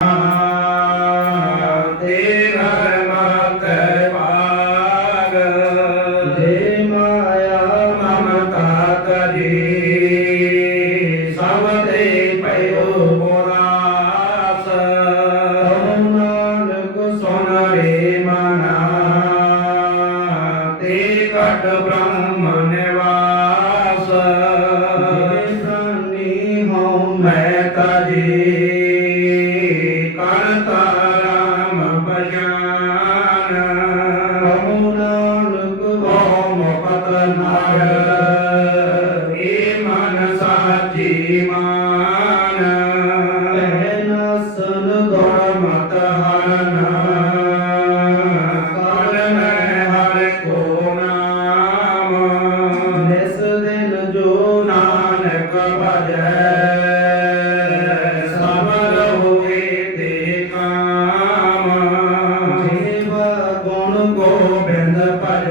Uh...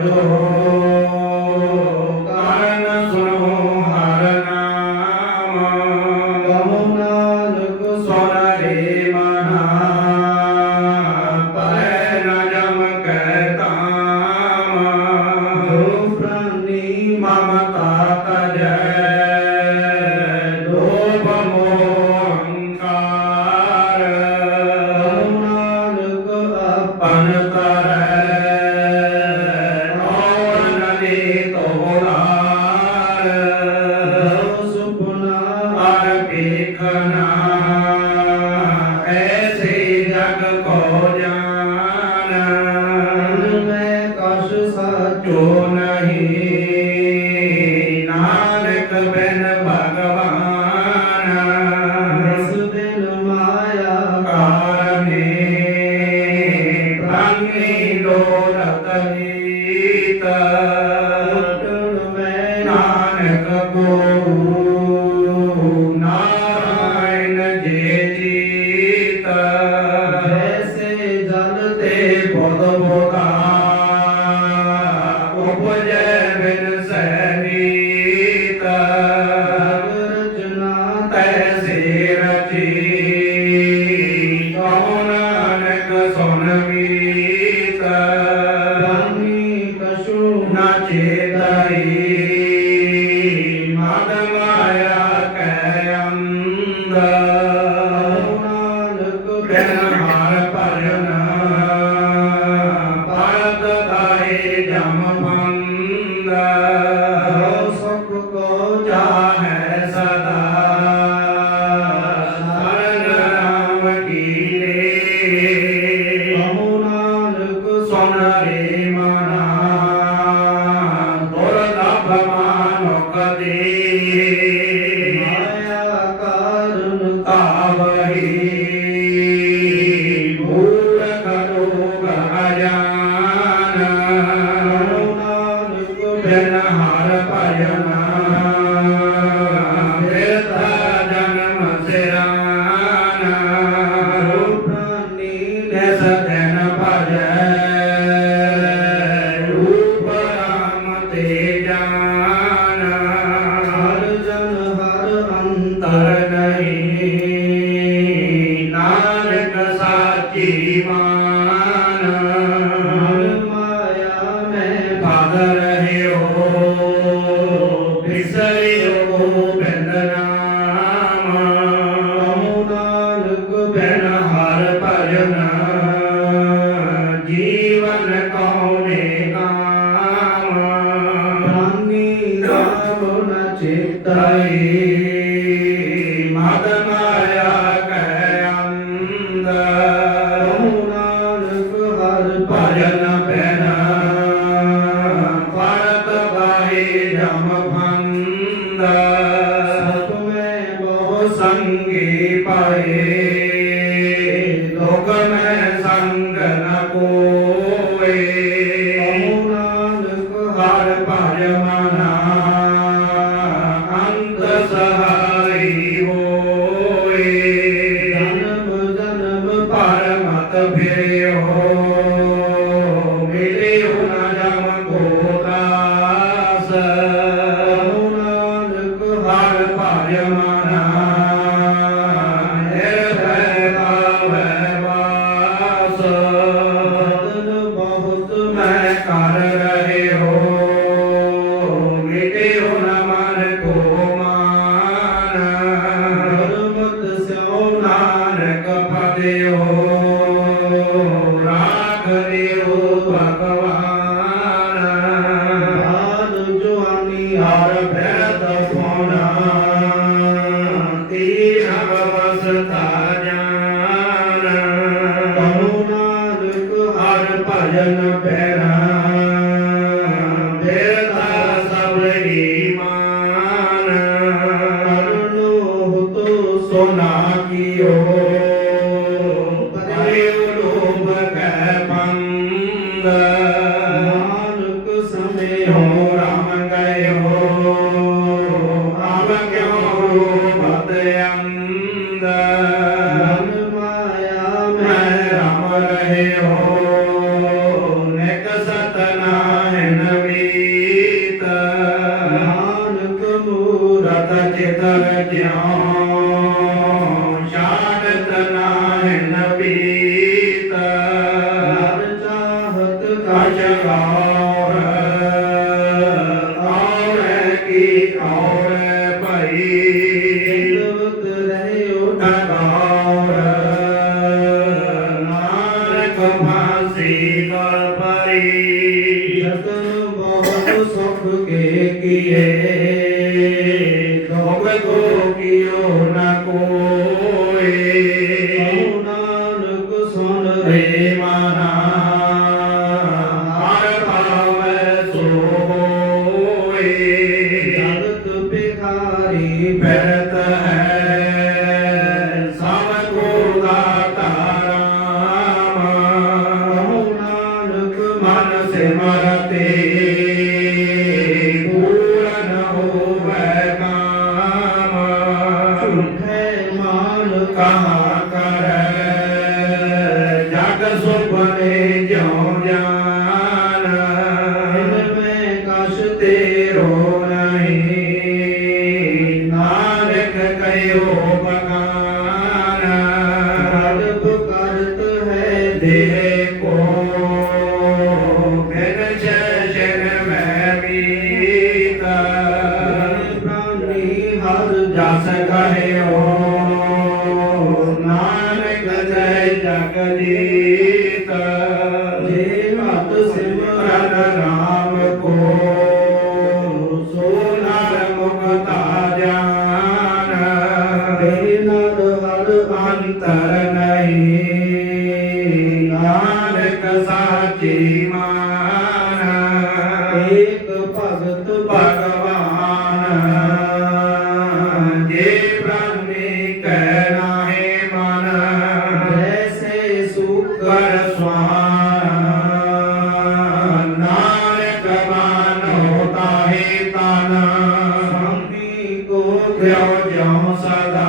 Senhor. Kalbena parents me. Yajamana ਸੋ ਨਾ ਕੀਓ। mother said mother प्रीत। प्राणी हर जस गए ਦੁਖ ਆਵ ਜਾਮ ਸਦਾ